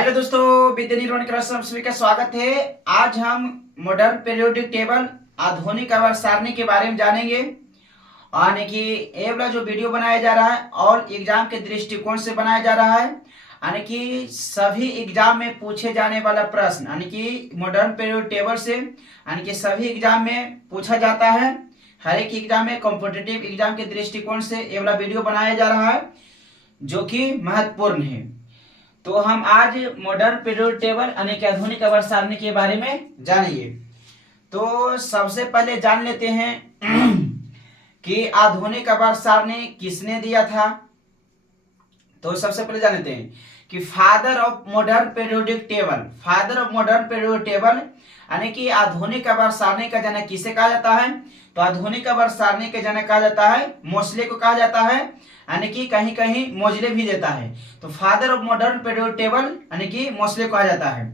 Hello दोस्तों, विद्या निर्माण class में सभी का स्वागत है। आज हम मॉडर्न पीरियोडिक टेबल आधुनिक आवर्त सारणी के बारे में जानेंगे। यानी कि ये वाला जो वीडियो बनाया जा रहा है और एग्जाम के दृष्टिकोण से बनाया जा रहा है। यानी कि सभी एग्जाम में पूछे जाने वाला प्रश्न यानी कि मॉडर्न पीरियोडिक टेबल से यानी कि सभी एग्जाम में पूछा जाता है। हर एक एग्जाम में कॉम्पिटिटिव एग्जाम के दृष्टिकोण से ये वाला वीडियो बनाया जा रहा है जो कि महत्वपूर्ण है। तो हम आज मॉडर्न पीरियोडिक टेबल यानी कि आधुनिक आवर्त सारणी के बारे में जानेंगे। तो सबसे पहले जान लेते हैं कि आधुनिक आवर्त सारणी किसने दिया था। तो सबसे पहले जान लेते हैं कि father of modern periodic table यानी कि आधुनिक आवर्त सारणी का जनक किसे कहा जाता है। तो आधुनिक आवर्त सारणी के जनक कहा जाता है मोसले को कहा जाता है, यानी कि कहीं कहीं मोजले भी देता है। तो father of modern periodic table यानी कि मोसले कहा जाता है।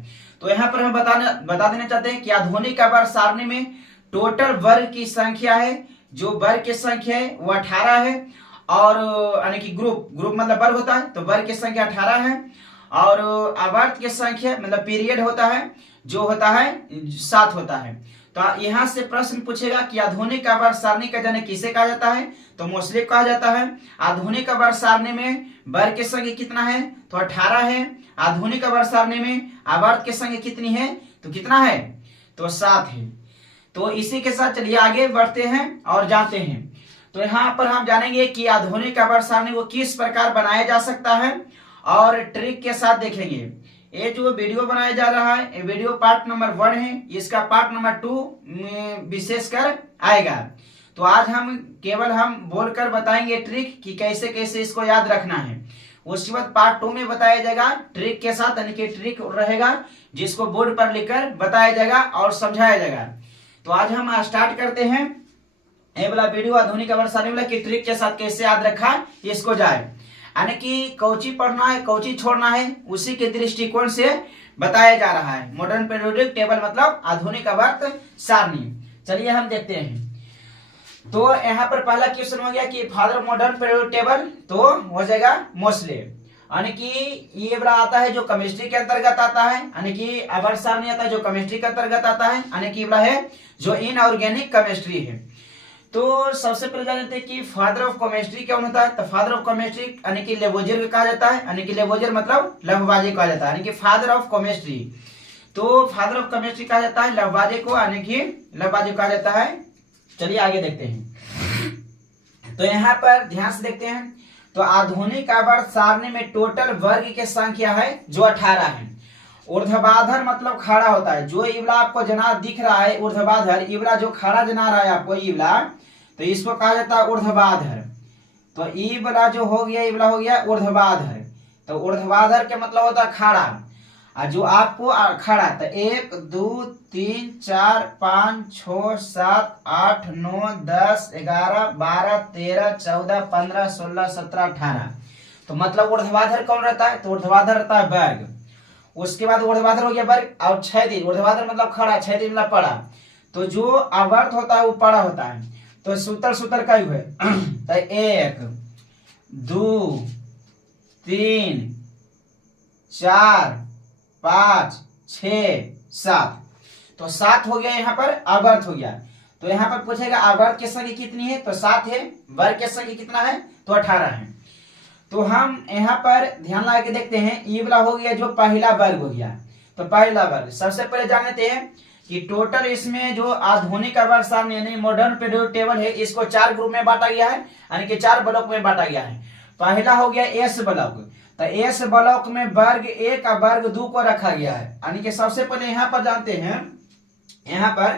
तो यहाँ पर हम बता देना चाहते हैं कि आधुनिक आवर्त सारणी में टोटल वर्ग की संख्या है, जो वर्ग की संख्या है वो 18 है। और यानी कि ग्रुप मतलब वर्ग होता है, तो वर्ग की संख्या 18 है। और आवर्त की संख्या मतलब पीरियड होता है जो होता है 7 होता है। तो यहाँ से प्रश्न पूछेगा कि आधुनिक आवर्त सारणी का जनक किसे कहा जाता है। तो मोसले कहा जाता है। आधुनिक आवर्त सारणी में वर्ग की संख्या कितना है, तो 18 है। आधुनिक आवर्त सारणी में आवर्त की संख्या कितनी है, तो कितना है, तो 7 है। तो इसी के साथ चलिए आगे बढ़ते हैं और जानते हैं। तो यहाँ पर हम जानेंगे कि आधुनिक आवर्त सारणी को किस प्रकार बनाया जा सकता है और ट्रिक के साथ देखेंगे। ये जो वीडियो बनाया जा रहा है ये वीडियो पार्ट नंबर 1 है, इसका पार्ट नंबर 2 विशेषकर आएगा। तो आज हम केवल बोलकर बताएंगे ट्रिक कि कैसे कैसे इसको याद रखना है। उसके बाद पार्ट 2 में बताया जाएगा ट्रिक के साथ, यानी कि ट्रिक रहेगा जिसको बोर्ड पर लिखकर बताया जाएगा और समझाया जाएगा। तो आज हम स्टार्ट करते हैं ये वाला वीडियो आधुनिक आवर्त सारणी वाला कि ट्रिक के साथ कैसे याद रखा इसको जाए, यानी कि कौची पढ़ना है कौची छोड़ना है उसी के दृष्टिकोण से बताया जा रहा है। मॉडर्न पीरियोडिक टेबल मतलब आधुनिक आवर्त सारणी। चलिए हम देखते हैं। तो यहाँ पर पहला क्वेश्चन हो गया कि फादर मॉडर्न पीरियोडिक टेबल, तो हो जाएगा मोसले। यानी कि ये बड़ा आता है जो केमिस्ट्री के अंतर्गत आता है, यानी कि आवर्त सारणी आता है जो केमिस्ट्री के अंतर्गत आता है, यानी कि बड़ा है जो इनऑर्गेनिक केमिस्ट्री है। तो सबसे पहले जान लेते हैं कि फादर ऑफ केमिस्ट्री क्या होता है। तो फादर ऑफ केमिस्ट्री यानी कि लेवोजियर कहा जाता है, यानी कि लेवोजियर मतलब लवबाजे कहा जाता है, यानी कि फादर ऑफ केमिस्ट्री। तो फादर ऑफ केमिस्ट्री कहा जाता है लवबाजे को, यानी कि लवबाजे कहा जाता है। चलिए आगे देखते हैं। तो यहाँ पर ध्यान से देखते हैं। तो आधुनिक आवर्त सारणी में टोटल वर्ग की संख्या है जो 18 है। ऊर्ध्वाधर मतलब खड़ा होता है, जो इवला आपको जना दिख रहा है ऊर्ध्वाधर, इवला जो खड़ा जना रहा है आपको इवला, तो इसको कहा जाता है ऊर्ध्वाधर। तो इवला जो हो गया इवला हो गया ऊर्ध्वाधर। तो ऊर्ध्वाधर का मतलब होता है खड़ा, और जो आपको खड़ा, तो 1 2 3 4 5 6 7 8 9 10 11 12 13 14 15 16 17 18। तो मतलब ऊर्ध्वाधर कौन रहता है, तो ऊर्ध्वाधर रहता है वर्ग। उसके बाद ऊर्ध्वाधर हो गया वर्ग और क्षैतिज, ऊर्ध्वाधर मतलब खड़ा, क्षैतिज मतलब पड़ा। तो जो आवर्त होता है वो पड़ा होता है। तो सूत्र का है तो 1 2 3 4 5 6 7। तो 7 हो गया, यहाँ पर आवर्त हो गया। तो यहाँ पर पूछेगा आवर्त की संख्या कितनी है, तो 7 है। वर्ग की संख्या कितना है, तो 18 है। तो हम यहाँ पर ध्यान लगा के देखते हैं। ये वाला हो गया जो पहला वर्ग हो गया। तो पहला वर्ग सबसे पहले जान लेते हैं कि टोटल इसमें जो आधुनिक आवर्त सारणी यानी मॉडर्न पीरियोडिक टेबल है इसको 4 ग्रुप में बांटा गया है, यानी कि 4 ब्लॉक में बांटा गया है। पहला हो गया एस ब्लॉक। तो एस ब्लॉक में वर्ग 1 और वर्ग 2 को रखा गया है। यानी कि सबसे पहले यहाँ पर जानते हैं, यहाँ पर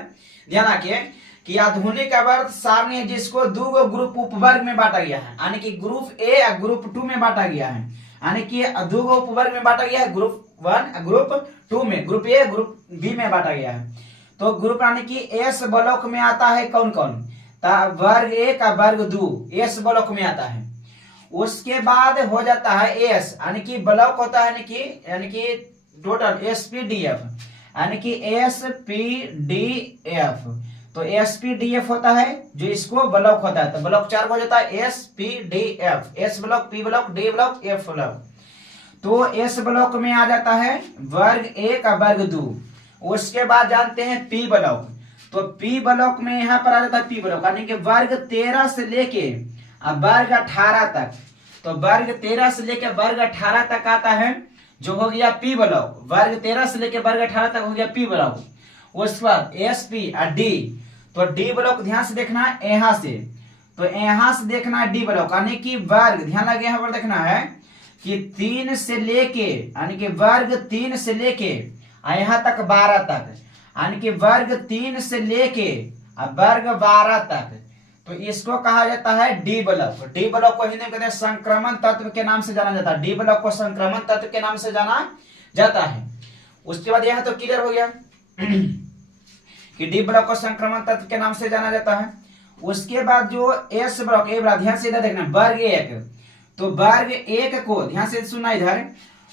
ध्यान रखिए कि आधुनिक आवर्त सारणी जिसको 2 ग्रुप उपवर्ग में बांटा गया है, यानी कि ग्रुप ए और ग्रुप 2 में बांटा गया है। यानी कि 2 उपवर्ग में बांटा गया है, ग्रुप 1 ग्रुप 2 में, ग्रुप ए ग्रुप बी में बांटा गया है। तो ग्रुप यानी कि एस ब्लॉक में आता है कौन कौन, वर्ग 1 और वर्ग 2 एस ब्लॉक में आता है। उसके बाद हो जाता है एस, यानी कि ब्लॉक होता है यानी कि टोटल एसपीडीएफ, यानी कि एसपीडीएफ। तो एसपीडीएफ होता है जो इसको ब्लॉक होता है। तो ब्लॉक 4 हो जाता है SPDF, S block, P block, D block, F block. तो एस ब्लॉक में आ जाता है वर्ग 1 और वर्ग 2। उसके बाद जानते हैं पी ब्लॉक, तो पी ब्लॉक में यहाँ पर आ जाता है पी ब्लॉक यानी कि वर्ग 13 से लेके वर्ग 18 तक। तो वर्ग 13 से लेके वर्ग 18 तक आता है जो हो गया पी ब्लॉक। वर्ग 13 से लेके वर्ग 18 तक हो गया पी ब्लॉक। उसके बाद एस पी और डी, तो डी ब्लॉक ध्यान से देखना है यहाँ से, तो यहाँ से देखना है डी ब्लॉक यानी कि वर्ग, ध्यान लगे यहाँ पर देखना है कि 3 से लेके यानी कि वर्ग 3 से लेके यहाँ तक 12 तक, यानी कि वर्ग 3 से लेके वर्ग 12 तक, तो इसको कहा जाता है डी ब्लॉक। डी ब्लॉक को हिंदी में कहते हैं संक्रमण तत्व के नाम से जाना जाता है। डी ब्लॉक को संक्रमण तत्व के नाम से जाना जाता है। उसके बाद यह तो क्लियर हो गया कि डी ब्लॉक को संक्रमण तत्व के नाम से जाना जाता है। उसके बाद जो एस ब्लॉक, ए ब्लॉक, ध्यान से इधर देखना, वर्ग 1, तो वर्ग 1 को ध्यान से सुनना इधर,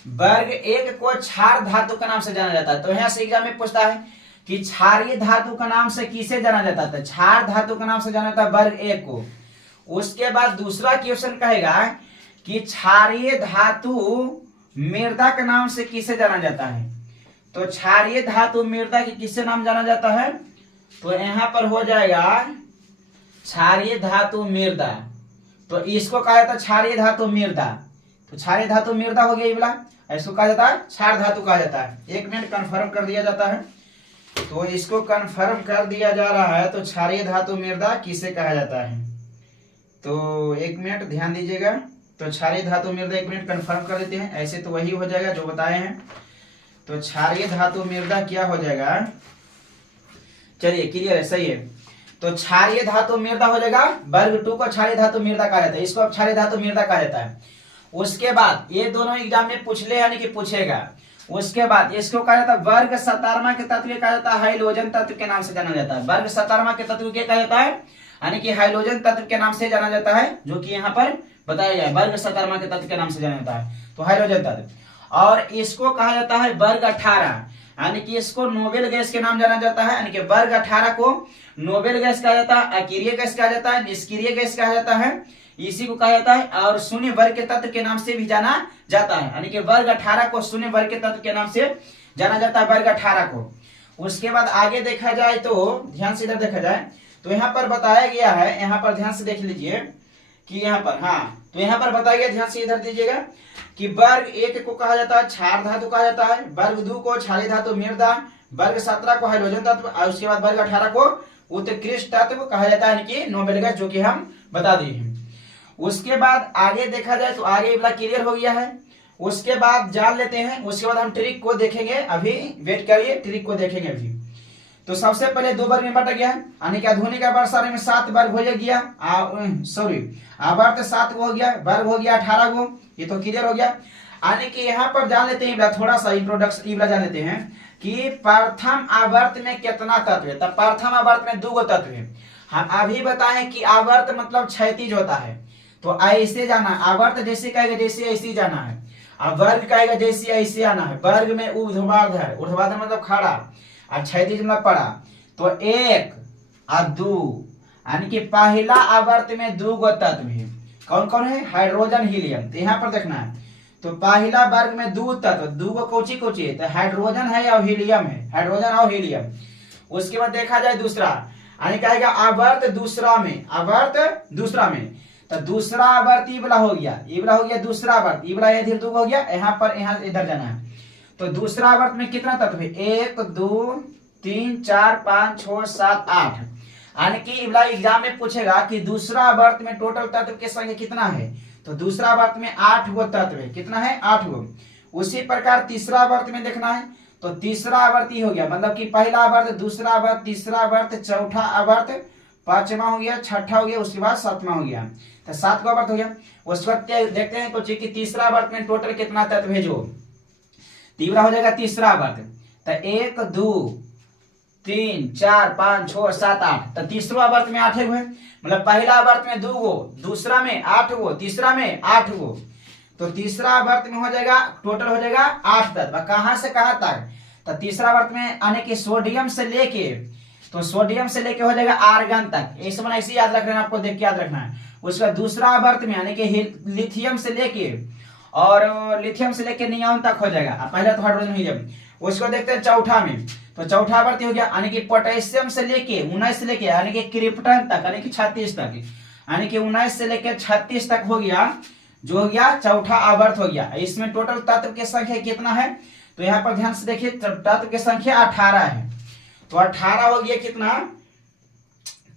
वर्ग 1 को क्षार धातु का नाम से जाना जाता है। तो यहाँ से एग्जाम में पूछता है कि क्षारीय धातु का नाम से किसे जाना जाता था, क्षार धातु का नाम से जाना जाता है वर्ग 1 को। उसके बाद दूसरा क्वेश्चन कहेगा कि क्षारीय धातु मृदा के नाम से किसे जाना जाता है। तो क्षारीय धातु मृदा के किससे नाम जाना जाता है, तो यहाँ पर हो जाएगा क्षारीय धातु मृदा, तो इसको कहा जाता है क्षारीय धातु मृदा। तो क्षारीय धातु मृदा हो गया ये वाला, इसको कहा जाता है क्षार धातु कहा जाता है। 1 मिनट कंफर्म कर दिया जाता है, तो इसको कंफर्म कर दिया जा रहा है। तो क्षारीय धातु मृदा किसे कहा जाता है, तो 1 मिनट ध्यान दीजिएगा। तो क्षारीय धातु मृदा 1 मिनट कंफर्म कर देते हैं, ऐसे तो वही हो जाएगा जो बताए हैं। तो क्षारीय धातु मृदा क्या हो जाएगा, चलिए क्लियर है, सही है। तो क्षारीय धातु मृदा हो जाएगा वर्ग 2 को क्षारीय धातु मृदा कहा जाता है, इसको क्षारीय धातु मृदा कहा जाता है। उसके बाद ये दोनों एग्जाम में पूछ ले यानी कि पूछेगा। उसके बाद इसको कहा जाता है वर्ग 17वां के तत्व कहा जाता है हाइड्रोजन तत्व के नाम से जाना जाता है। वर्ग 17वां के तत्व के कहा जाता है यानी कि हाइड्रोजन तत्व के नाम से जाना जाता है, जो कि यहाँ पर बताया गया है वर्ग 17वां के तत्व के नाम से जाना जाता है, तो हाइड्रोजन तत्व। और इसको कहा जाता है वर्ग 18 यानी कि इसको नोबेल गैस के नाम जाना जाता है, यानी कि वर्ग 18 को नोबेल गैस कहा जाता है, अक्रिय गैस कहा जाता है, निष्क्रिय गैस कहा जाता है, इसी को कहा जाता है। और शून्य वर्ग के तत्व के नाम से भी जाना जाता है, यानी कि वर्ग 18 को शून्य वर्ग के तत्व के नाम से जाना जाता है, वर्ग 18 को। उसके बाद आगे देखा जाए तो ध्यान से इधर देखा जाए तो यहाँ पर बताया गया है, यहाँ पर ध्यान से देख लीजिए कि यहाँ पर, हाँ तो यहाँ पर बताया गया, ध्यान से इधर दीजिएगा कि वर्ग 1 को कहा जाता है क्षार धातु कहा जाता है, वर्ग 2 को क्षारीय धातु मृदा, वर्ग 17 को हाइड्रोजन तत्व, और उसके बाद वर्ग 18 को उत्कृष्ट तत्व कहा जाता है, यानी कि नोबेल गैस, जो कि हम बता दिए हैं। उसके बाद आगे देखा जाए तो आगे वाला क्लियर हो गया है। उसके बाद जान लेते हैं, उसके बाद हम ट्रिक को देखेंगे, अभी वेट करिए, ट्रिक को देखेंगे अभी। तो सबसे पहले 2 वर्ग में बांटा गया है, यानी कि आधुनिक आवर्त सारणी में 7 वर्ग हो गया, सॉरी आवर्त 7 हो गया, वर्ग हो गया 18 गो, ये तो क्लियर हो गया। यानी कि यहाँ पर जान लेते हैं थोड़ा सा इंट्रोडक्शन जान लेते हैं कि प्रथम आवर्त में कितना तत्व है। तब प्रथम आवर्त में 2 गो तत्व है। हम अभी बताएं कि आवर्त मतलब क्षैतिज होता है, तो ऐसे जाना, आवर्त जैसे कहेगा जैसे ऐसे जाना है, और वर्ग कहेगा जैसे ऐसे आना है। वर्ग में ऊर्ध्वाधर, ऊर्ध्वाधर मतलब खड़ा, और क्षैतिज मतलब पड़ा। तो 1 और 2 यानी कि पहला आवर्त में 2 गो तत्व है। कौन कौन है, हाइड्रोजन हीलियम। तो यहाँ पर देखना है, तो पहला वर्ग में 2 तत्व, 2 गो कोची कोची है, तो हाइड्रोजन है और हीलियम है, हाइड्रोजन और हीलियम। उसके बाद देखा जाए दूसरा, यानी कहेगा आवर्त दूसरा में, आवर्त दूसरा में, तो दूसरा आवर्त ये वाला हो गया, ये वाला हो गया दूसरा आवर्त, ये वाला इधर 2 हो गया, यहाँ पर यहाँ इधर जाना है। तो दूसरा आवर्त में कितना तत्व है, 1 2 3 4 5 6 7 8, यानी कि एग्जाम में पूछेगा कि दूसरा आवर्त में टोटल तत्व की संख्या कितना है। तो दूसरा आवर्त में 8 गो तत्व है, कितना है 8 गो। उसी प्रकार तीसरा आवर्त में देखना है, तो तीसरा आवर्त ही हो गया, मतलब कि पहला आवर्त, दूसरा आवर्त, तीसरा आवर्त, चौथा आवर्त, 5वां हो गया, 6ठा हो गया, उसके बाद 7वां हो गया, तो 7 गो आवर्त हो गया। उस वक्त देखते हैं तो कि तीसरा आवर्त में टोटल कितना तत्व है, जो तीसरा हो जाएगा तीसरा आवर्त। तो 1 2 3 4 5 6 7 8, तो तीसरा आवर्त में 8 है, मतलब पहला आवर्त में 2 गो, दूसरा में 8 गो, तीसरा में 8 गो। तो तीसरा आवर्त में हो जाएगा टोटल हो जाएगा 8 तत्व। कहां से कहां तक, तो तीसरा आवर्त में यानी कि सोडियम से लेके, तो सोडियम से लेके हो जाएगा आर्गन तक, ऐसे मैंने ऐसे याद रखना है, आपको देख के याद रखना है। उसका दूसरा आवर्त में यानी कि लिथियम से लेके और लिथियम से लेके नियॉन तक हो जाएगा। पहला तो हाइड्रोजन हीलियम। उसको देखते हैं चौथा में, तो चौथा आवर्ती हो गया यानी कि पोटेशियम से लेके 19 से लेके यानी कि क्रिप्टन तक यानी कि 36 तक, यानी कि 19 से लेके 36 तक हो गया, जो हो गया चौथा आवर्त हो गया। इसमें टोटल तत्व की संख्या कितना है, तो यहाँ पर ध्यान से देखिए तत्व की संख्या 18 है। तो 18 हो गया कितना,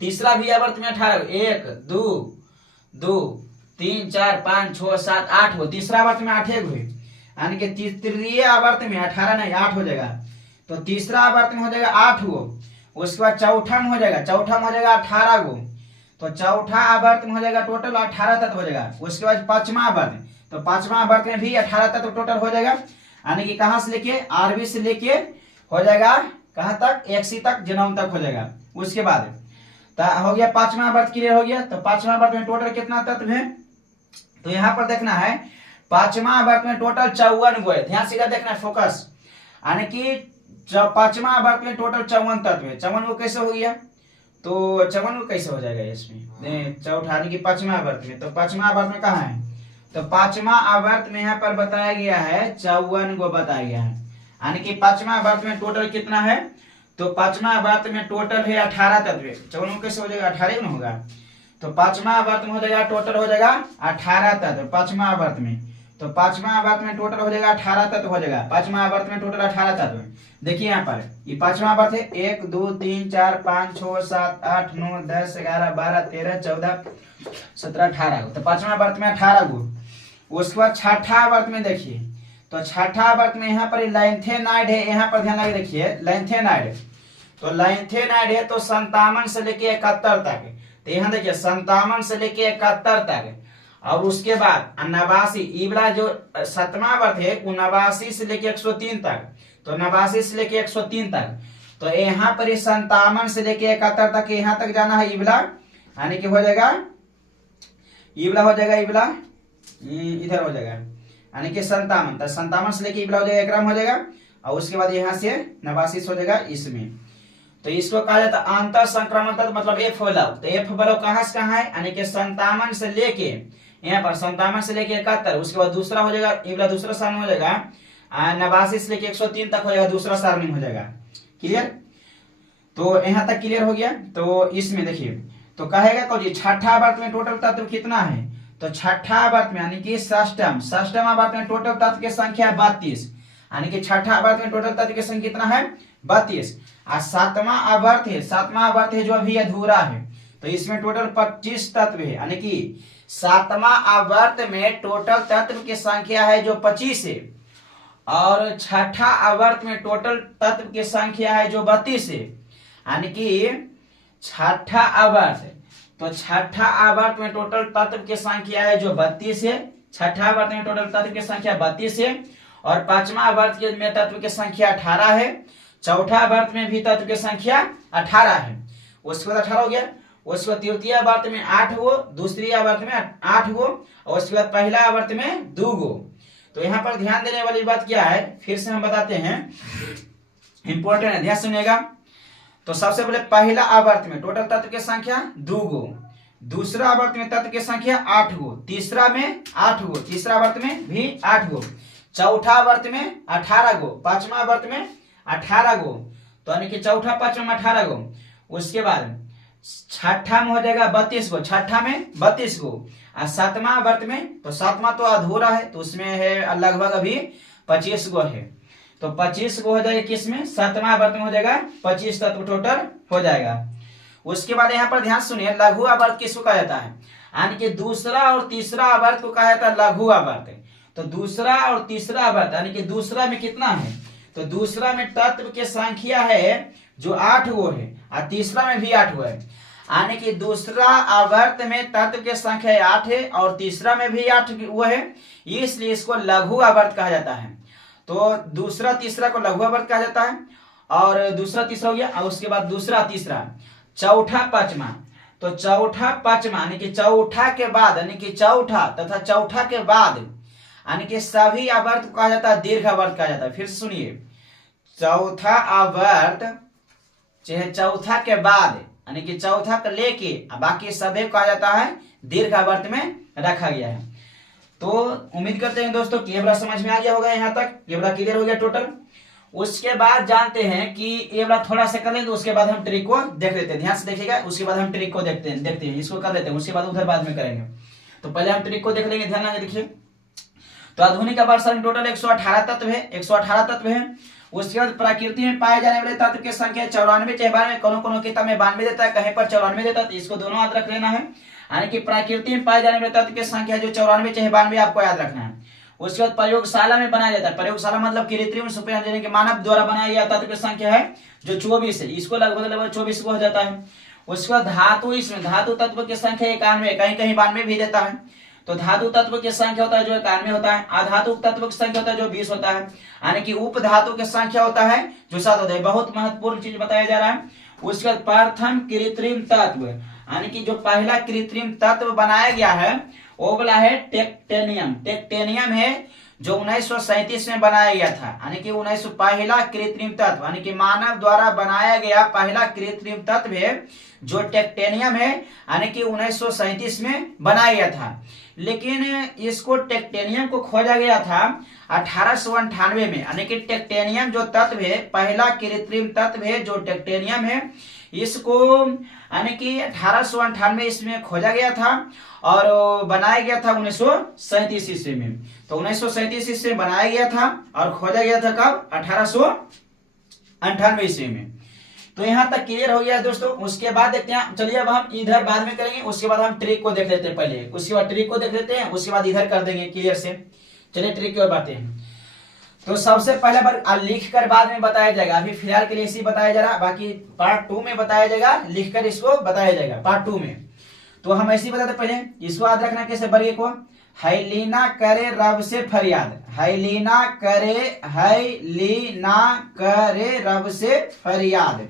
तीसरा भी आवर्त में 18, 1 2 2 3 4 5 6 7 8 हो, तीसरा आवर्त में 8 हुए, यानी कि तृतीय आवर्त में 18 नहीं 8 हो जाएगा। तो तीसरा आवर्त में हो जाएगा 8 गो। उसके बाद चौथा में हो जाएगा, चौथा में हो जाएगा 18 गो। तो चौथा आवर्त में हो जाएगा टोटल 18 तत्व हो जाएगा। उसके बाद पांचवा आवर्त, तो पांचवा आवर्त में भी 18 तत्व टोटल हो जाएगा, यानी कि कहां से लेके आरबी से लेके हो जाएगा कहां तक, एक्सी तक, जेनोम तक हो जाएगा। उसके बाद हो गया पांचवा आवर्त क्लियर हो गया। तो पांचवा आवर्त में टोटल कितना तत्व है, तो यहाँ पर देखना है पांचवा आवर्त में टोटल 54 गो है। ध्यान से देखना है फोकस, यानी कि पांचवा आवर्त में टोटल 54 तत्व है। 54 को कैसे हो गया, तो 54 को कैसे हो जाएगा इसमें चौथा यानी कि पांचवा आवर्त में, तो पांचवा आवर्त में कहाँ है, तो पांचवा आवर्त में यहाँ पर बताया गया है 54 को बताया गया है, यानी कि पांचवा आवर्त में टोटल कितना है, तो पांचवा आवर्त में टोटल है 18 तत्व। 54 कैसे हो जाएगा, 18 में होगा। तो पांचवा आवर्त में हो जाएगा टोटल हो जाएगा 18 तत्व पांचवा आवर्त में। तो पांचवा आवर्त में टोटल हो जाएगा 18 तत्व हो जाएगा। पांचवा आवर्त में टोटल 18 तत्व। देखिए यहाँ पर ये पांचवा आवर्त है 1 2 3 4 5 6 7 8 9 10 11 12 13 14 17 18 तो पांचवा आवर्त में 18 गो। उसके बाद छठा आवर्त में देखिए, तो छठा आवर्त में यहाँ पर लैंथेनाइड है, यहाँ पर ध्यान लगे रखिए लैंथेनाइड। तो लैंथेनाइड है तो 57 से लेके 71 तक। तो यहाँ देखिए 57 से लेके 71 तक। और उसके बाद 89 इबला जो 7वां आवर्त है वो 89 से लेके 103 तक। तो 89 से लेके 103 तक। तो यहाँ पर 57 से लेके 71 तक यहाँ तक जाना है इबला, यानी कि हो जाएगा इबला हो जाएगा इबला इधर हो जाएगा, यानी कि 57। तो 57 से लेके इबला हो जाएगा एकराम हो जाएगा। और उसके बाद यहाँ से 89 हो जाएगा इसमें। तो इसको कहा जाता है अंतर संक्रमण तत्व, मतलब एफ बलव। तो एफ बलव कहाँ से कहाँ है, यानी कि 57 से लेके यहाँ पर 57 से लेके 71। उसके बाद दूसरा हो जाएगा इबला दूसरा सारणी हो जाएगा 89 से लेके 103 तक हो जाएगा दूसरा सारणी हो जाएगा। क्लियर, तो यहाँ तक क्लियर हो गया। तो इसमें देखिए तो कहेगा कौन छठा आवर्त में टोटल तत्व कितना है, तो छठा आवर्त में यानी कि षष्ठम आवर्त में टोटल तत्व की संख्या 32, यानी कि छठा आवर्त में टोटल तत्व की संख्या कितना है 32। और सातवां आवर्त है जो अभी अधूरा है, तो इसमें टोटल 25 तत्व है, यानी कि सातवां आवर्त में टोटल तत्व की संख्या है जो 25 है। और छठा आवर्त में टोटल तत्व की संख्या है जो 32 है, यानी कि छठा आवर्त, तो छठा आवर्त में टोटल तत्व की संख्या है जो 32 है। छठा आवर्त में टोटल तत्व की संख्या 32 है। और पांचवा आवर्त में तत्व की संख्या 18 है। चौथा आवर्त में भी तत्व की संख्या 18 है। उसके बाद 18 हो गया। उसके बाद तृतीय आवर्त में 8 गो, दूसरी आवर्त में 8 गो, और उसके बाद पहला आवर्त में 2 गो। तो यहाँ पर ध्यान देने वाली बात क्या है, फिर से हम बताते हैं, इंपॉर्टेंट है, ध्यान सुनिएगा। तो सबसे पहले पहला आवर्त में टोटल तत्व की संख्या 2 गो, दूसरा आवर्त में तत्व की संख्या 8 गो, तीसरा में 8 गो, तीसरा आवर्त में भी 8 गो, चौथा आवर्त में 18 गो, पांचवा आवर्त में 18 गो, तो यानी कि चौथा पांचवा में 18 गो। उसके बाद छठा में हो जाएगा 32 गो, छठा में 32 गो। और सातवां आवर्त में, तो सातवां तो अधूरा है तो उसमें है लगभग अभी 25 गो है, तो 25 गो हो जाएगा किसमें, सातवां आवर्त में हो जाएगा 25 तत्व टोटल हो जाएगा। उसके बाद यहाँ पर ध्यान सुनिए लघु आवर्त किसको कहा जाता है, यानी कि दूसरा और तीसरा आवर्त को कहा जाता है लघु आवर्त। तो दूसरा और तीसरा आवर्त यानी कि दूसरा में कितना है, तो दूसरा में तत्व की संख्या है जो 8 गो है, और तीसरा में भी 8 गो है, यानी कि दूसरा आवर्त में तत्व की संख्या 8 है और तीसरा में भी 8 गो है, इसलिए इसको लघु आवर्त कहा जाता है। तो दूसरा तीसरा को लघु आवर्त कहा जाता है। और दूसरा तीसरा हो गया, और उसके बाद दूसरा तीसरा चौथा पांचवा, तो चौथा पांचवा यानी कि चौथा के बाद, यानी कि चौथा तथा चौथा के बाद, यानी कि सभी आवर्त को कहा जाता है दीर्घ आवर्त कहा जाता है। फिर सुनिए चौथा आवर्त चाहे चौथा के बाद, यानी कि चौथा को लेके बाकी सभी कहा जाता है दीर्घ आवर्त में रखा गया है। तो उम्मीद करते हैं दोस्तों कि ये वाला समझ में आ गया होगा, यहाँ तक ये वाला क्लियर हो गया टोटल। उसके बाद जानते हैं कि ये वाला थोड़ा सा कर लें, तो उसके बाद हम ट्रिक को देख लेते हैं, ध्यान से देखिएगा। उसके बाद हम ट्रिक को देखते हैं इसको कर लेते हैं, उसके बाद उधर बाद में करेंगे। तो पहले हम ट्रिक को देख लेंगे, ध्यान लगा देखिए। तो आधुनिक आवर्त सारणी टोटल 118 तत्व है, 118 तत्व है। उसके बाद प्रकृति में पाए जाने वाले तत्व की संख्या 94 चाहे 92, कोनो किताब में 92 देता है, कहीं पर 94 देता है, तो इसको दोनों याद रख लेना है। यानी कि प्रकृति में पाए जाने वाले तत्व की संख्या जो 94 चाहे 92 आपको याद रखना है। उसके बाद प्रयोगशाला में बनाया जाता है, प्रयोगशाला मतलब कृत्रिम यानी कि मानव द्वारा बनाया गया तत्व की संख्या है जो 24 है, इसको लगभग 24 को हो जाता है। उसके बाद धातु, इसमें धातु तत्व की संख्या 91, कहीं कहीं 92 भी देता है। तो धातु तत्व की संख्या होता है जो 91 होता है। अधातु तत्व की संख्या होता है जो 20 होता है। यानी कि उप धातु की संख्या होता है जो 7 होता है। बहुत महत्वपूर्ण चीज बताया जा रहा है। उसके बाद प्रथम कृत्रिम तत्व, यानी कि जो पहला कृत्रिम तत्व बनाया गया है वो बोला है टेक्टेनियम। टेक्टेनियम है जो 1937 में बनाया गया था। यानी कि 19 पहला कृत्रिम तत्व, यानी कि मानव द्वारा बनाया गया पहला कृत्रिम तत्व है जो टेक्टेनियम है, यानी कि 1937 में बनाया गया था। लेकिन इसको टेक्टेनियम को खोजा गया था 1898 में। यानी कि टेक्टेनियम जो तत्व है, पहला कृत्रिम तत्व है जो टेक्टेनियम है, इसको यानी कि 1898 इसमें खोजा गया था और बनाया गया था 1937 ईस्वी में। तो 1937 ईस्वी में बनाया गया था और खोजा गया था कब? 1898 ईस्वी में। तो यहाँ तक क्लियर हो गया दोस्तों। उसके बाद देखते हैं, चलिए अब हम इधर बाद में करेंगे, उसके बाद हम ट्रिक को देख लेते हैं पहले, उसके बाद ट्रिक को देख लेते हैं, उसके बाद इधर कर देंगे क्लियर से। चलिए ट्रिक की ओर बढ़ते हैं। तो सबसे पहले बार लिख कर बाद में बताया जाएगा, अभी फिलहाल के लिए इसी बताया जा रहा है, बाकी पार्ट 2 में बताया जाएगा, लिख कर इसको बताया जाएगा पार्ट 2 में। तो हम ऐसे ही बताते पहले, इसको याद रखना कैसे, वर्ग को हैलीना करे रब से फरियाद, हैलीना करे रब से फरियाद।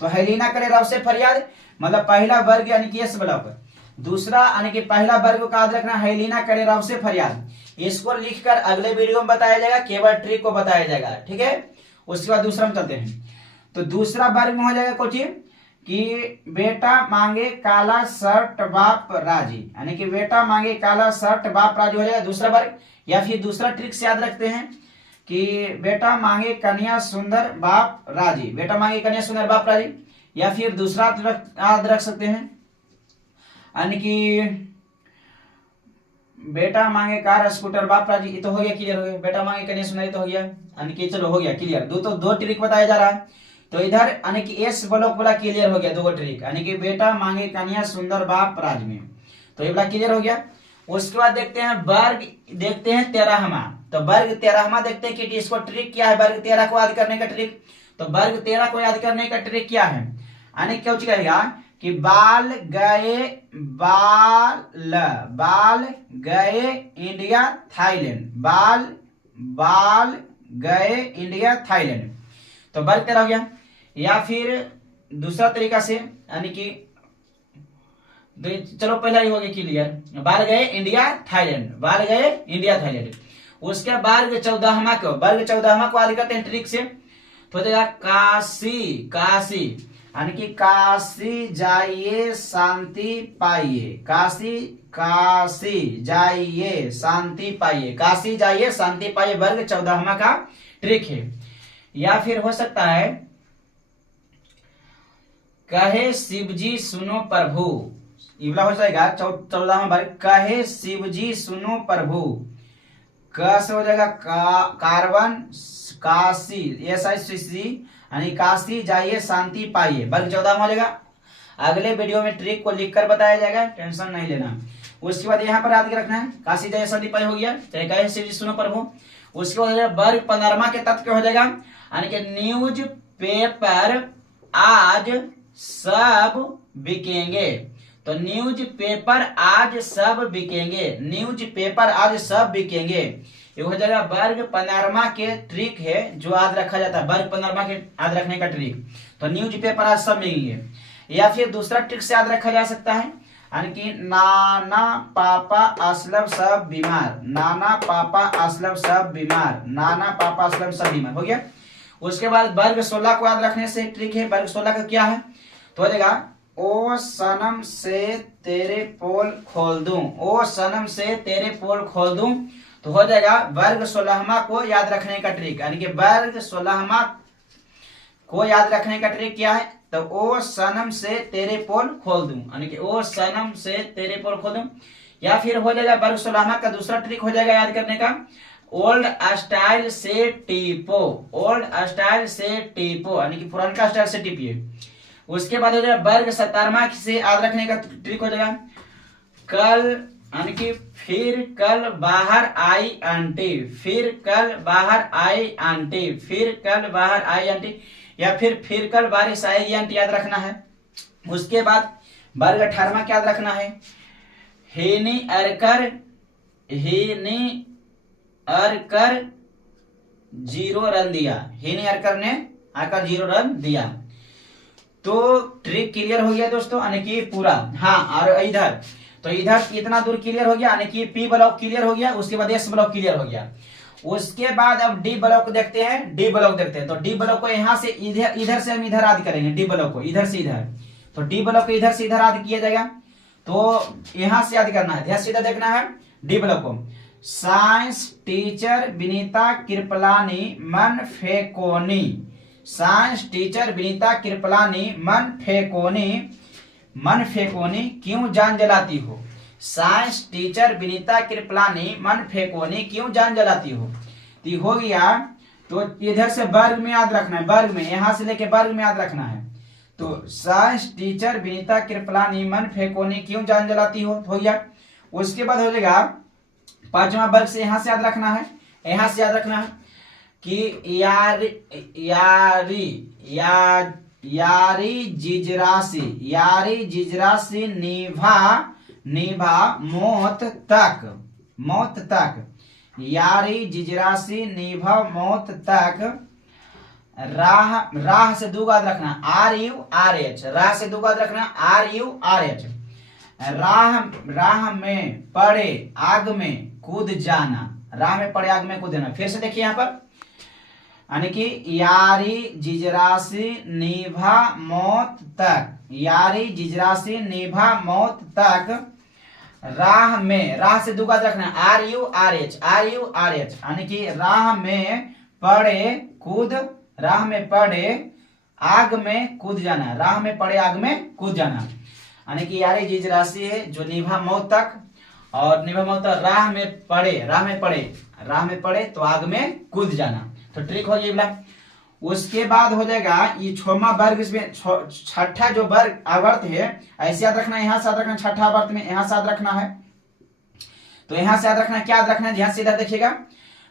तो हैलीना करे रब से फरियाद मतलब पहला वर्ग यानी कि एस ब्लॉक, दूसरा यानी कि पहला वर्ग का याद रखना हैलीना करे रब से फरियाद। इसको लिखकर अगले वीडियो में बताया जाएगा, केवल ट्रिक को बताया जाएगा, ठीक है। उसके बाद दूसरा में चलते हैं। तो दूसरा वर्ग में हो जाएगा कुछ कि बेटा मांगे काला शर्ट बाप राजी, यानी कि बेटा मांगे काला शर्ट बाप राजी हो जाएगा दूसरा वर्ग। या फिर दूसरा ट्रिक से याद रखते हैं कि बेटा मांगे कन्या सुंदर बाप राजी, बेटा मांगे कन्या सुंदर बाप राजी। या फिर दूसरा याद रख सकते हैं यानी कि बेटा मांगे कार स्कूटर बाप राजी, ये तो हो गया, क्लियर हो गया। बेटा मांगे कन्या सुंदर, ये तो हो गया, यानी कि चलो हो गया क्लियर। दो ट्रिक बताया जा रहा है। तो इधर यानी कि एस ब्लॉक वाला क्लियर हो गया, 2 ट्रिक, यानी कि बेटा मांगे कन्या सुंदर बाप राज में, तो ये वाला क्लियर हो गया। उसके बाद देखते हैं वर्ग, देखते हैं 13वां। तो वर्ग 13वां देखते हैं कि इसको ट्रिक क्या है, वर्ग 13 को याद करने का ट्रिक। तो वर्ग 13 को याद करने का ट्रिक क्या है, यानी क्या कहेगा कि बाल गए इंडिया थाईलैंड, बाल गए इंडिया थाईलैंड, तो वर्ग 13 हो गया। या फिर दूसरा तरीका से यानी कि चलो पहला ही हो गया क्लियर, बाल गए इंडिया थाईलैंड, बाल गए इंडिया थाईलैंड। उसके वर्ग 14वां को याद करते हैं ट्रिक से। तो हो जाएगा काशी, यानी कि काशी जाइए शांति पाइए, काशी जाइए शांति पाइए, काशी जाइए शांति पाइए, वर्ग 14वां का ट्रिक है। या फिर हो सकता है कहे शिवजी सुनो प्रभु, इवला हो जाएगा 14वां वर्ग, कहे शिवजी सुनो प्रभु, क से हो जाएगा कार्बन काशी, यानी काशी जाइए शांति पाइए, वर्ग 14 हो जाएगा। अगले वीडियो में ट्रिक को लिखकर बताया जाएगा, टेंशन नहीं लेना। उसके बाद यहाँ पर याद रखना है काशी जाइए शांति पाइए हो गया, चाहे कहे शिवजी सुनो प्रभु। उसके बाद वर्ग 15वां के तत्व क्या हो जाएगा, यानी कि न्यूज पेपर आज सब बिकेंगे। तो न्यूज पेपर आज सब बिकेंगे, न्यूज पेपर आज सब बिकेंगे, ये हो जाएगा वर्ग 15वां के ट्रिक है जो याद रखा जाता है, वर्ग 15वां के याद रखने का ट्रिक। तो न्यूज पेपर आज सब बिकेंगे। या फिर दूसरा ट्रिक से याद रखा जा सकता है, यानी कि नाना पापा असलम सब बीमार, नाना पापा असलम सब बीमार, नाना पापा असलम सब बीमार हो गया। उसके बाद वर्ग 16 को याद रखने से ट्रिक है, वर्ग 16 का क्या है, तो हो जाएगा ओ सनम से तेरे पोल खोल दूं, ओ सनम से तेरे पोल खोल दूं। तो हो जाएगा वर्ग 16वां को याद रखने का ट्रिक, यानी कि वर्ग 16वां को याद रखने का ट्रिक क्या है, तो ओ सनम से तेरे पोल खोल दूं, यानी कि ओ सनम से तेरे पोल खोल दूं। या फिर हो जाएगा वर्ग 16वां का दूसरा ट्रिक हो जाएगा याद करने का, ओल्ड स्टाइल से टीपो, ओल्ड स्टाइल से टीपो, यानी कि पुराना स्टाइल से टीपिए। उसके बाद हो जाएगा वर्ग 17वां से याद रखने का ट्रिक हो जाएगा, कल, यानी कि फिर कल बाहर आई आंटी, फिर कल बाहर आई आंटी, फिर कल बाहर आई आंटी, या फिर कल बारिश आएगी आंटी, याद रखना है। उसके बाद वर्ग 18वां क्या याद रखना है, हेनी अरकर, हेनी अरकर 0 रन दिया, हेनी अरकर ने आकर 0 रन दिया। तो ट्रिक क्लियर हो गया दोस्तों, यानी कि पूरा। हाँ, और इधर तो इधर इतना दूर क्लियर हो गया, यानी कि पी ब्लॉक क्लियर हो गया, उसके बाद एस ब्लॉक क्लियर हो गया। उसके बाद अब डी ब्लॉक देखते हैं, डी ब्लॉक देखते हैं। तो डी ब्लॉक को यहाँ से इधर से हम इधर आदि करेंगे, डी ब्लॉक को इधर से इधर, तो डी ब्लॉक को इधर से इधर आदि किया जाएगा। तो यहाँ से आदि करना है, ध्यान से इधर देखना है डी ब्लॉक को। साइंस टीचर विनीता कृपलानी मन फेकोनी, साइंस टीचर विनीता कृपलानी मन फेकोनी, मन फेकोनी क्यों जान जलाती हो, साइंस टीचर विनीता कृपलानी मन फेकोनी क्यों जान जलाती हो। तो हो गया। तो इधर से वर्ग में याद रखना है, वर्ग में यहां से लेके वर्ग में याद रखना है। तो साइंस टीचर विनीता कृपलानी मन फेकोनी क्यों जान जलाती हो गया। उसके बाद हो जाएगा 5वां वर्ग से यहां से याद रखना है, यहां से याद रखना है कि यारी जिजरासी, यारी जिजरासी निभा मौत तक, मौत तक, यारी जिजरासी निभा मौत तक। राह से दो याद रखना, RURH, राह से दो याद रखना, RURH। राह में पड़े आग में कूद जाना, राह में पड़े आग में कूद जाना। फिर से देखिए यहाँ पर, यानी कि यारी जिजरासी निभा मौत तक, यारी जिजरासी निभा मौत तक। राह में, राह से दो याद रखना, RURH, RURH, यानी कि राह में पड़े कूद, राह में पड़े आग में कूद जाना, राह में पड़े आग में कूद जाना। यानी कि यारी जिजरासी है जो निभा मौत तक, और निभा मौत तक राह में पड़े, राह में पड़े, राह में पड़े तो आग में कूद जाना। तो ट्रिक हो गया। उसके बाद हो जाएगा ये 6वां वर्ग, इसमें छठा जो वर्ग आवर्त है ऐसे याद रखना, यहाँ से याद रखना, छठा आवर्त में यहाँ से याद रखना है। तो यहाँ से याद रखना, क्या याद रखना है, ध्यान से इधर देखिएगा।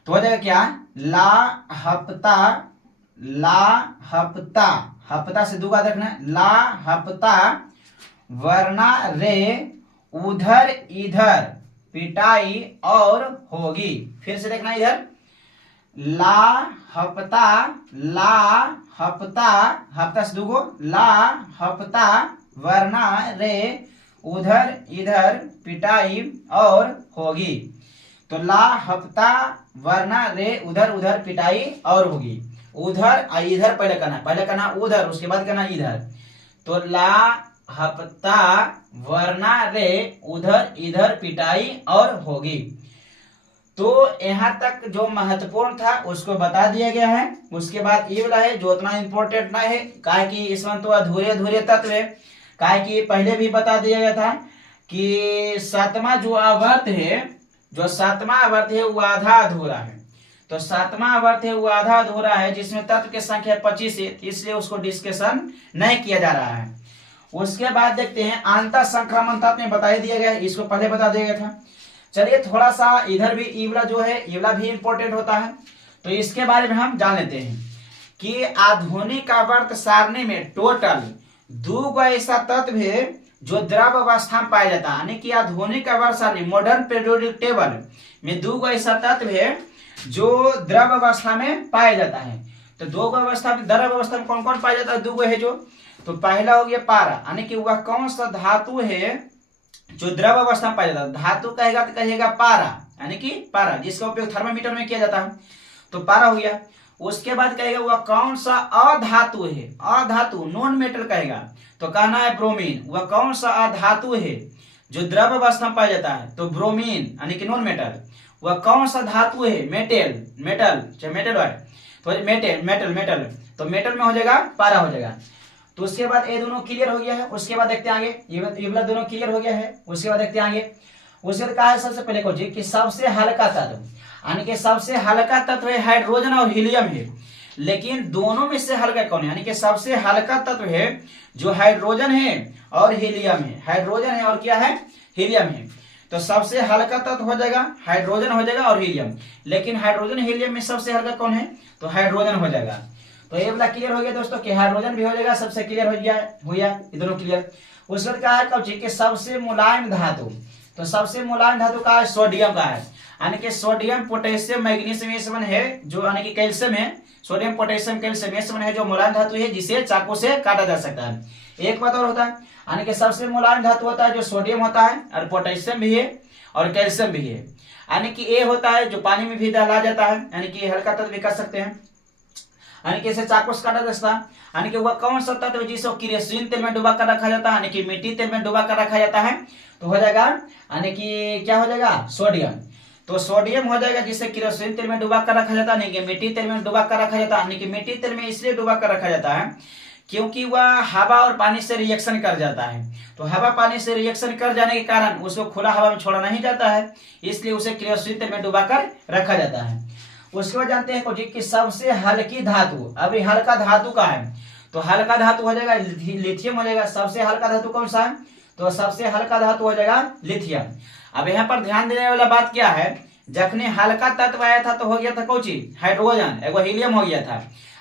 तो हो जाएगा क्या, ला हफ्ता, ला हफ्ता, हफ्ता से दो याद रखना, ला हफ्ता वरना रे उधर इधर पिटाई और होगी। फिर से देखना इधर, ला हफ्ता, ला हफ्ता, हफ्ता से दूगो, ला हफ्ता वरना रे उधर इधर पिटाई और होगी। तो ला हफ्ता वरना रे उधर उधर पिटाई और होगी। उधर इधर पहले करना उधर, उसके बाद करना इधर। तो ला हफ्ता वरना रे उधर इधर पिटाई और होगी। तो यहाँ तक जो महत्वपूर्ण था उसको बता दिया गया है। उसके बाद ये वाला है जो उतना इंपॉर्टेंट ना है, काहे कि इसमें तो अधूरे अधूरे तत्व है। काहे कि पहले भी बता दिया गया था कि 7वां जो आवर्त है, जो 7वां आवर्त है वो आधा अधूरा है। तो 7वां आवर्त है वो आधा अधूरा है, जिसमें तत्व की संख्या 25 है, इसलिए उसको डिस्कशन नहीं किया जा रहा है। उसके बाद देखते हैं आंतर संक्रमण तत्व में बता दिया गया है, इसको पहले बता दिया गया था। चलिए थोड़ा सा इधर भी ईवला जो है, ईवला भी इंपॉर्टेंट होता है, तो इसके बारे में हम जान लेते हैं कि आधुनिक आवर्त सारणी में टोटल 2 ऐसा तत्व है जो द्रव अवस्था में पाया जाता है। यानी कि आधुनिक आवर्त सारणी मॉडर्न पीरियोडिक टेबल में 2 ऐसा तत्व है जो द्रव अवस्था में पाया जाता है। तो 2 अवस्था में, द्रव अवस्था में कौन कौन पाया जाता है, 2 है जो। तो पहला हो गया पारा, यानी कि वह कौन सा धातु है जो द्रव अवस्था में पाया जाता है। धातु कहेगा तो कहेगा पारा, यानी कि पारा, जिसका उपयोग थर्मामीटर में किया जाता है। तो पारा हो गया। उसके बाद कहेगा वह कौन सा अधातु है, अधातु नॉन मेटल कहेगा, तो कहना है ब्रोमीन। वह कौन सा अधातु है जो द्रव अवस्था में पाया जाता है, तो ब्रोमीन यानी कि नॉन मेटल। वह कौन सा धातु है, मेटल, मेटल चाहे मेटल वर्ड, तो मेटल मेटल मेटल, तो मेटल में हो जाएगा पारा हो जाएगा। तो उसके बाद ये दोनों क्लियर हो गया है। उसके बाद देखते हैं आगे, ये वाला दोनों क्लियर हो गया है। उसके बाद देखते हैं आगे। उसके बाद कहा है सबसे पहले को जी कि सबसे हल्का तत्व, यानी कि सबसे हल्का तत्व है हाइड्रोजन और हीलियम है, लेकिन दोनों में से हल्का कौन है, यानी कि सबसे हल्का तत्व है जो हाइड्रोजन है और हीलियम है, हाइड्रोजन है और क्या है, हीलियम है। तो सबसे हल्का तत्व हो जाएगा हाइड्रोजन हो जाएगा और हीलियम, लेकिन हाइड्रोजन हीलियम में सबसे हल्का कौन है, तो हाइड्रोजन हो जाएगा। तो ये वाला क्लियर हो गया दोस्तों कि हाइड्रोजन भी हो जाएगा, सबसे क्लियर हो गया, ये दोनों क्लियर। उसके बाद क्या है कब कि सबसे मुलायम धातु, तो सबसे मुलायम धातु का है सोडियम का है, यानी कि सोडियम पोटेशियम मैग्नीशियम ये सब है जो, यानी कि कैल्शियम है, सोडियम पोटेशियम कैल्शियम ये सब है जो मुलायम धातु है जिसे चाकू से काटा जा सकता है। एक बात और होता है, यानी कि सबसे मुलायम धातु होता है जो सोडियम होता है और पोटेशियम भी है और कैल्शियम भी है, यानी कि ए होता है जो पानी में भी डाला जाता है, यानी कि हल्का तत्व भी कर सकते हैं, यानी कि इसे चाकू से काटा जा सकता है। यानी कि वह कौन सा तत्व जिसे केरोसिन तेल में डुबा कर रखा जाता है, यानी कि मिट्टी तेल में डुबा कर रखा जाता है, तो हो जाएगा यानी कि क्या हो जाएगा, सोडियम। तो सोडियम हो जाएगा जिसे केरोसिन तेल में डुबा कर रखा जाता है, यानी कि मिट्टी तेल में डुबा कर रखा जाता है, यानी कि मिट्टी तेल में इसलिए डुबा कर रखा जाता है क्योंकि वह हवा और पानी से रिएक्शन कर जाता है। तो हवा पानी से रिएक्शन कर जाने के कारण उसको खुला हवा में छोड़ा नहीं जाता है, इसलिए उसे केरोसिन तेल में डुबा कर रखा जाता है। उसके बाद जानते हैं कि सबसे हल्की धातु, अभी हल्का धातु का है, तो हल्का धातु हो जाएगा लिथियम हो जाएगा। सबसे हल्का धातु कौन सा है, तो सबसे हल्का धातु हो जाएगा लिथियम। अब यहाँ पर ध्यान देने वाला बात क्या है, जखने हल्का तत्व आया था तो हो गया था कौन चीज, हाइड्रोजन, एगो हीलियम हो गया था,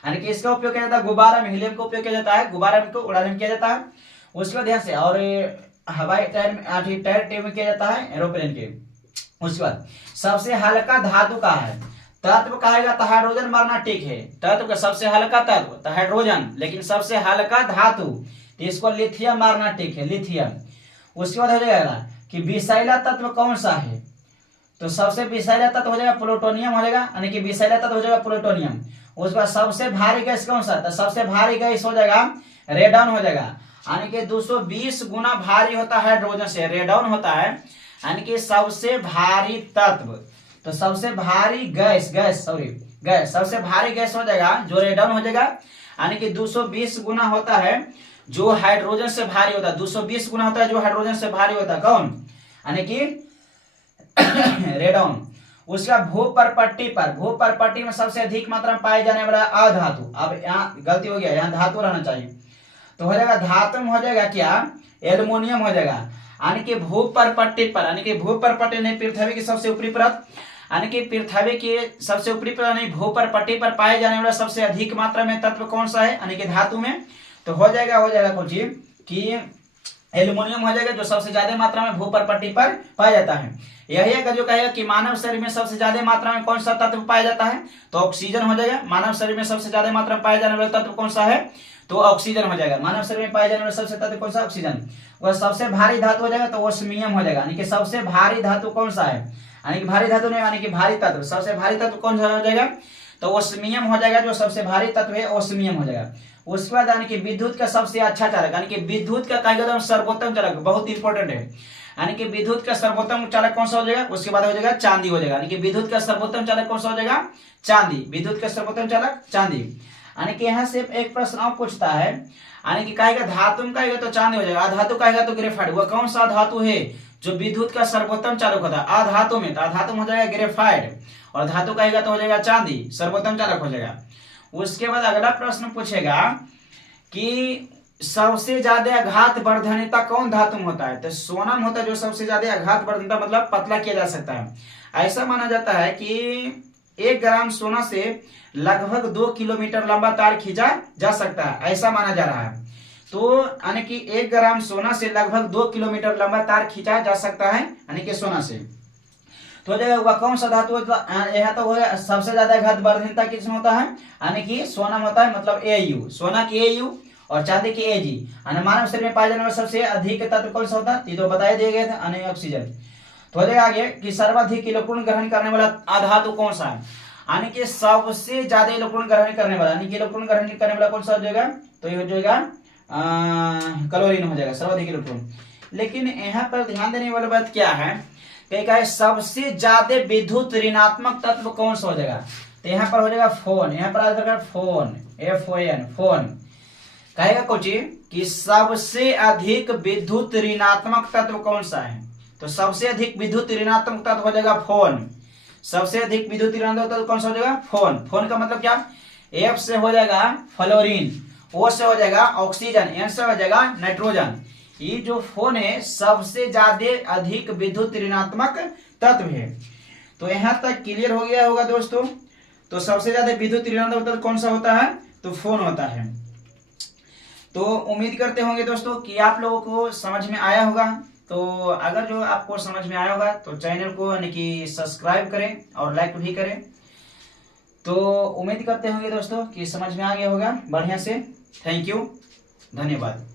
यानी कि इसका उपयोग किया जाता है गुब्बारा में, हीलियम का उपयोग किया जाता है गुब्बारा को उड़ाने में किया जाता है। उसके बाद ध्यान से, और हवाई टायर टेब में किया जाता है एरोप्लेन के। उसके बाद सबसे हल्का धातु का है, तत्व कहेगा तो हाइड्रोजन मारना ठीक है, तत्व का सबसे हल्का तत्व तो हाइड्रोजन, लेकिन सबसे हल्का धातु तो इसको लिथियम मारना ठीक है, लिथियम। उसके बाद हो जाएगा कि विषैला तत्व कौन सा है, तो सबसे विषैला तत्व हो जाएगा प्लूटोनियम हो जाएगा, यानी कि विषैला तत्व हो जाएगा प्लूटोनियम। उसके बाद सबसे भारी गैस कौन सा, तो सबसे भारी गैस हो जाएगा रेडॉन हो जाएगा, यानी कि 220 गुना भारी होता है हाइड्रोजन से, रेडॉन होता है, यानी कि सबसे भारी तत्व। तो सबसे भारी गैस सबसे भारी गैस हो जाएगा जो रेडॉन हो जाएगा, यानी कि 220 गुना होता है जो हाइड्रोजन से भारी होता है, 220 गुना होता है जो हाइड्रोजन से भारी होता है, कौन, यानी कि रेडॉन। उसका भूपर्पट्टी में सबसे अधिक मात्रा में पाए जाने वाला अधातु, अब यहाँ गलती हो गया, यहाँ धातु रहना चाहिए, तो हो जाएगा धातु में हो जाएगा क्या, एल्युमिनियम हो जाएगा, यानी कि भूपर्पट्टी पर, यानी कि भूपर्पट्टी नहीं पृथ्वी की सबसे ऊपरी परत, यानी कि पृथ्वी की सबसे ऊपरी परत नहीं भूपर्पट्टी पर पाए जाने वाला सबसे अधिक मात्रा में तत्व कौन सा है, यानी कि धातु में, तो हो जाएगा कुछ कि एल्युमिनियम हो जाएगा जो सबसे ज्यादा मात्रा में भूपर्पट्टी पर पाया जाता है। यही है जो कहेगा कि मानव शरीर में सबसे ज्यादा मात्रा में कौन सा तत्व पाया जाता है, तो ऑक्सीजन हो जाएगा। मानव शरीर में सबसे ज्यादा मात्रा में पाया जाने वाला तत्व कौन सा है, तो ऑक्सीजन हो जाएगा। मानव शरीर में पाया जाने वाला सबसे तत्व कौन सा, ऑक्सीजन। वह सबसे भारी धातु हो जाएगा तो ओस्मियम हो जाएगा, यानी कि सबसे भारी धातु कौन सा है, यानी कि भारी धातु नहीं, यानी कि भारी तत्व, सबसे भारी तत्व कौन सा हो जाएगा, तो ओस्मियम हो जाएगा, जो सबसे भारी तत्व है ओस्मियम हो जाएगा। उसके बाद यानी कि विद्युत का सबसे अच्छा चालक, यानी कि विद्युत का कहेगा सर्वोत्तम चालक, बहुत इंपॉर्टेंट है, यानी कि विद्युत का सर्वोत्तम चालक कौन सा हो जाएगा, उसके बाद हो जाएगा चांदी हो जाएगा, यानी कि विद्युत का सर्वोत्तम चालक कौन सा हो जाएगा, चांदी, विद्युत का सर्वोत्तम चालक चांदी। यानी कि यहाँ से एक प्रश्न और पूछता है, यानी कि कहेगा धातु कहेगा तो चांदी हो जाएगा, अधातु कहेगा तो ग्रेफाइट। वह कौन सा धातु है जो विद्युत का सर्वोत्तम चालक होता है, अधातु में, तो अधातु में हो जाएगा ग्रेफाइट, और धातु कहेगा तो हो जाएगा चांदी, सर्वोत्तम चालक हो जाएगा। उसके बाद अगला प्रश्न पूछेगा कि सबसे ज्यादा आघात वर्धनीयता कौन धातु में होता है, तो सोना में होता है जो सबसे ज्यादा आघात वर्धनीयता मतलब पतला किया जा सकता है। ऐसा माना जाता है कि 1 ग्राम सोना से लगभग 2 किलोमीटर लंबा तार खींचा जा सकता है, ऐसा माना जा रहा है। तो यानी कि 1 ग्राम सोना से लगभग 2 किलोमीटर लंबा तार खींचा जा सकता है, यानी कि सोना से। तो वह कौन सा धातु, यहाँ तो वह सबसे ज्यादा आघात वर्धनीयता किसमें होता है, यानी कि सोना में होता है, मतलब AU, सोना की AU और चांदी की AG। मानव शरीर में पाए जाने वाला सबसे अधिक तत्व कौन सा होता है, ये तो बताए दिए गए थे, यानी ऑक्सीजन। तो हो जाएगा आगे कि सर्वाधिक इलेक्ट्रॉन ग्रहण करने वाला अधातु कौन सा है, यानी कि सबसे ज्यादा इलेक्ट्रॉन ग्रहण करने वाला, यानी कि इलेक्ट्रॉन ग्रहण करने वाला कौन सा हो जाएगा, तो ये हो जाएगा क्लोरीन हो जाएगा, सर्वाधिक इलेक्ट्रॉन। लेकिन यहाँ पर ध्यान देने वाली बात क्या है, कहा है सबसे ज्यादा विद्युत ऋणात्मक तत्व कौन सा हो जाएगा, तो यहाँ पर हो जाएगा फोन, यहाँ पर आ जाएगा फोन, FON, फोन। कहेगा कुछ कि सबसे अधिक विद्युत ऋणात्मक तत्व कौन सा है, तो सबसे अधिक विद्युत ऋणात्मक तत्व हो जाएगा फोन। सबसे अधिक विद्युत ऋणात्मक तत्व कौन सा हो जाएगा, फोन। फोन का मतलब क्या, F से हो जाएगा फ्लोरीन, O से हो जाएगा ऑक्सीजन, N से हो जाएगा नाइट्रोजन। ये जो फोन है सबसे ज्यादा अधिक विद्युत ऋणात्मक तत्व है। तो यहाँ तक क्लियर हो गया होगा दोस्तों। तो सबसे ज्यादा विद्युत ऋणात्मक तत्व कौन सा होता है, तो फोन होता है। तो उम्मीद करते होंगे दोस्तों कि आप लोगों को समझ में आया होगा। तो अगर जो आपको समझ में आया होगा तो चैनल को यानी कि सब्सक्राइब करें और लाइक भी करें। तो उम्मीद करते होंगे दोस्तों कि समझ में आ गया होगा बढ़िया से। थैंक यू, धन्यवाद।